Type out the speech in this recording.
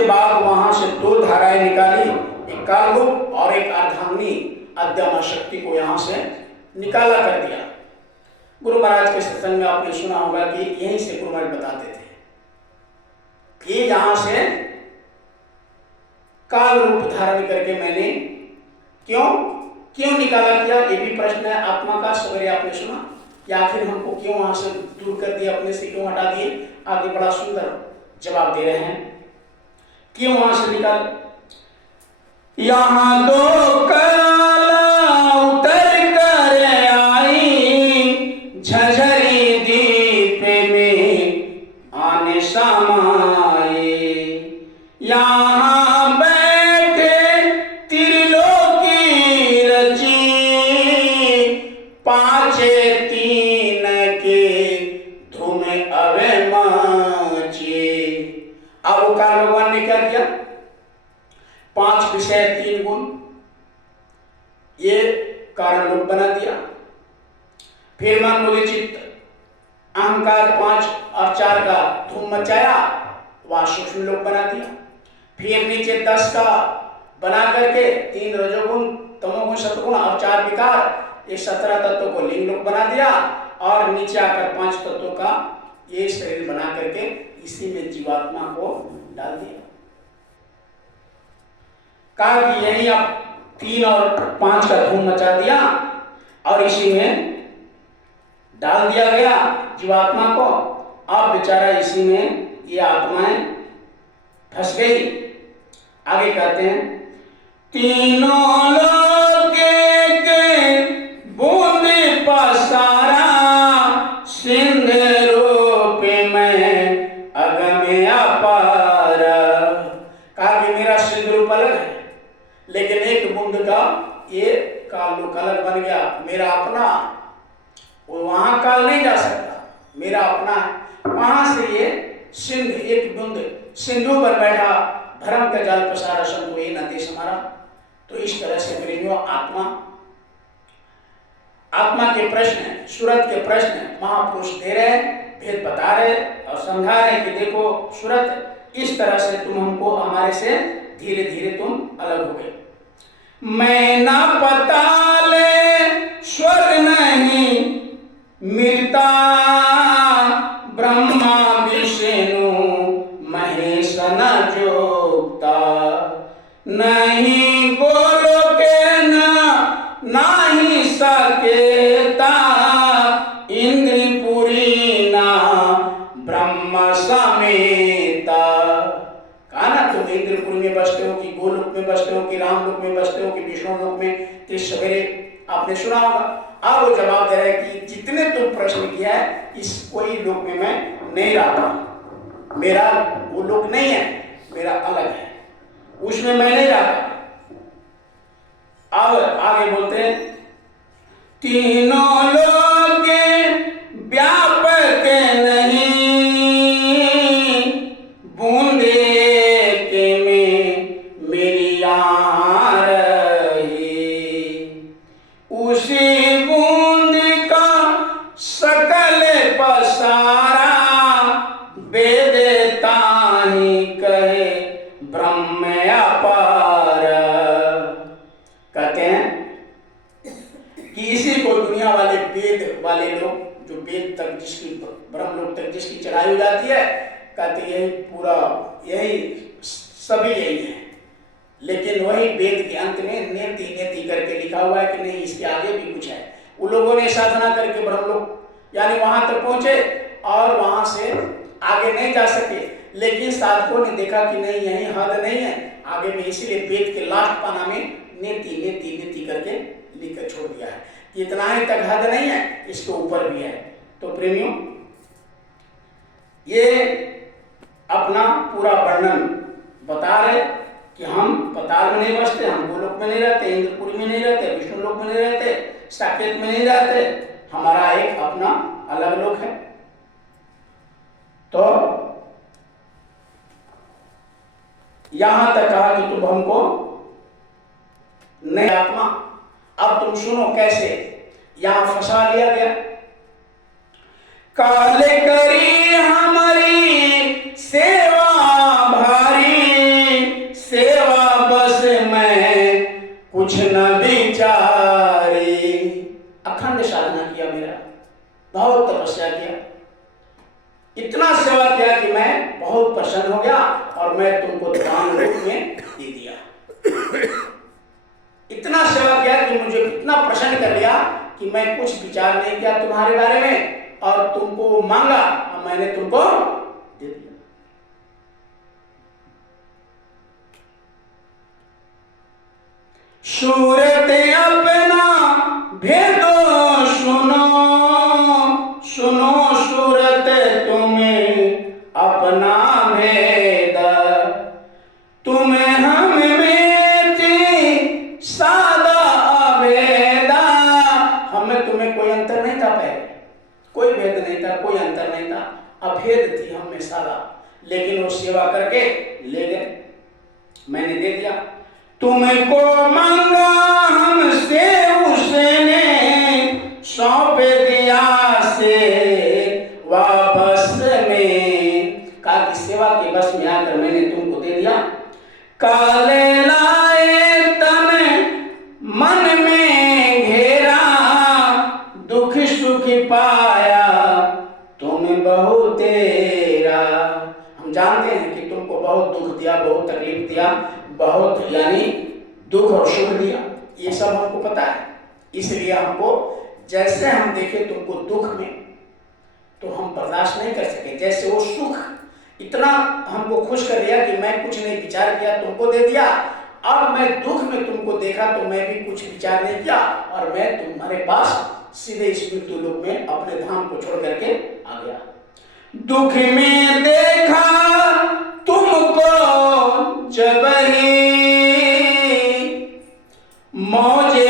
उसके बाद वहां से दो धाराएं निकाली, एक कालरूप और एक अर्धांगिनी अद्यमा शक्ति को यहां से निकाला कर दिया। गुरु महाराज के सत्संग में आपने सुना होगा कि यहीं से गुरु महाराज बताते थे कि यहां से काल रूप धारण करके मैंने क्यों निकाला किया, ये भी प्रश्न है आत्मा का। सवेरे आपने सुना कि आखिर हमको क्यों वहां से दूर कर दिया, अपने से क्यों हटा दिए, आगे बड़ा सुंदर जवाब दे रहे हैं। क्यों वहां से निकाल, यहां दो कराला उतर कर आई, झझरी दीप में आने समाए, यहाँ बैठे त्रिलोकी रची, पांचे तीन के धूम अवे माची। अब वो काल भगवान ने क्या किया, 5 विषय 3 गुण ये कारण लोक बना दिया। फिर मन बुद्धि चित्त अहंकार 5 और 4 का धूम मचाया, वह सूक्ष्म लोक बना दिया। फिर नीचे 10 का बना करके 3 रजोगुण तमोगुण सतगुण और 4 विकार, ये 17 तत्वों को लिंग लोक बना दिया। और नीचे आकर 5 तत्वों का ये शरीर बना करके इसी में जीवात्मा को डाल दिया। कहा कि यही आप 3 और 5 का धूम मचा दिया और इसी में डाल दिया गया जीवात्मा को। अब बेचारा इसी में ये आत्माएं फंस गई। आगे कहते हैं, तीनों लोके के बूंद पसारा, सिंध रूप में अगम अपार। कहा कि मेरा सिंध रूप अलग है, लेकिन एक बूंद का ये काल लोक अलग बन गया, मेरा अपना। वो वहां काल नहीं जा सकता, मेरा अपना है। वहां से ये सिंध एक बूंद सिंधु पर बैठा, भरम का जाल पसारा, संतो ये न देश हमारा। तो इस तरह से प्रेमियों आत्मा के प्रश्न, सूरत के प्रश्न महापुरुष दे रहे, भेद बता रहे और समझा रहे कि देखो सूरत, इस तरह से तुम हमको हमारे से धीरे धीरे तुम अलग हो गए। मैं ना पताले स्वर्ग नहीं मिलता, ब्रह्मा विष्णु महेश न जोगता, नहीं गोलोक नाही सकेता, इंद्रपुरी ना ब्रह्म समेता। कहा ना तुम इंद्रपुरी में बसते हो कि गोलोक में बसते हो कि रामलोक में बसते हो कि विष्णु लोक में, तो सवेरे आपने सुना होगा। अब वो जवाब दे रहे कि जितने तुम प्रश्न किया है, इस कोई लोक में मैं नहीं रहा, मेरा वो लोक नहीं है, मेरा अलग है, उसमें मैं नहीं रहा। अब आगे बोलते हैं, तीनों लोग व्यापक नहीं, बूंदे के में मेरी यहाँ रही, उसी बूंद का सकल पसारा, वेद ताहि कहे ब्रह्म अपार। कहते हैं कि इसी को दुनिया वाले वेद वाले लोग, जो वेद तक जिसकी, ब्रह्म लोक तक जिसकी चढ़ाई हो जाती है, कहते यही पूरा, यही सभी यही है। लेकिन वही वेद के अंत में नेति नेति करके लिखा हुआ है कि नहीं, इसके आगे भी कुछ है। उन लोगों ने साधना करके ब्रह्म लोक यानी वहां तक पहुंचे और वहां से आगे नहीं जा सके, लेकिन साधकों ने देखा कि नहीं, यही हद नहीं है, आगे में, इसीलिए वेद के लास्ट पाना में नेति नेति नेति करके लिखकर छोड़ दिया है। इतना ही तक हद नहीं है, इसके ऊपर भी है। तो प्रेमियों, ये अपना पूरा वर्णन बता रहे कि हम पताल में नहीं बसते, हम गोलोक में नहीं रहते, इंद्रपुरी में नहीं रहते, विष्णु लोक में नहीं रहते, साकेत में नहीं रहते, हमारा एक अपना अलग लोक है। तो यहां तक कहा कि तुम हमको नहीं आत्मा। अब तुम सुनो कैसे यहां फंसा लिया गया। काले करी हमारी सेवा भारी, मैं तुमको दान रूप में दे दिया। इतना सेवा किया कि मुझे इतना प्रसन्न कर लिया कि मैं कुछ विचार नहीं किया तुम्हारे बारे में और तुमको मांगा और मैंने तुमको दे दिया। सूरत अपना भेदो सुनो, सुनो सूरत तुम्हें अपना भेद, तुम्हें हम में थी सादा भेदा। हमें तुम्हें कोई अंतर नहीं था, पहले कोई भेद नहीं था, कोई अंतर नहीं था, अभेद थी हम में सादा। लेकिन वो सेवा करके ले गए, मैंने दे दिया। तुमको मांगा हमसे उसने सौंप दिया से वापस में, कहा कि सेवा के बस में आकर मैंने तुमको दे दिया। काले लाए तन मन में घेरा, दुख सुख पाया तुम बहु तेरा। हम जानते हैं कि तुमको बहुत दुख दिया, बहुत तकलीफ दिया, बहुत यानी दुख और सुख दिया, ये सब हमको पता है। इसलिए हमको जैसे हम देखे तुमको दुख में तो हम बर्दाश्त नहीं कर सके, जैसे वो सुख इतना हमको खुश कर दिया कि मैं कुछ नहीं विचार किया तुमको दे दिया। अब मैं दुख में तुमको देखा तो मैं भी कुछ विचार नहीं किया और मैं तुम्हारे पास सीधे इस मृत्यु लोक में अपने धाम को छोड़ करके आ गया। दुख में देखा तुमको जब ही मौजे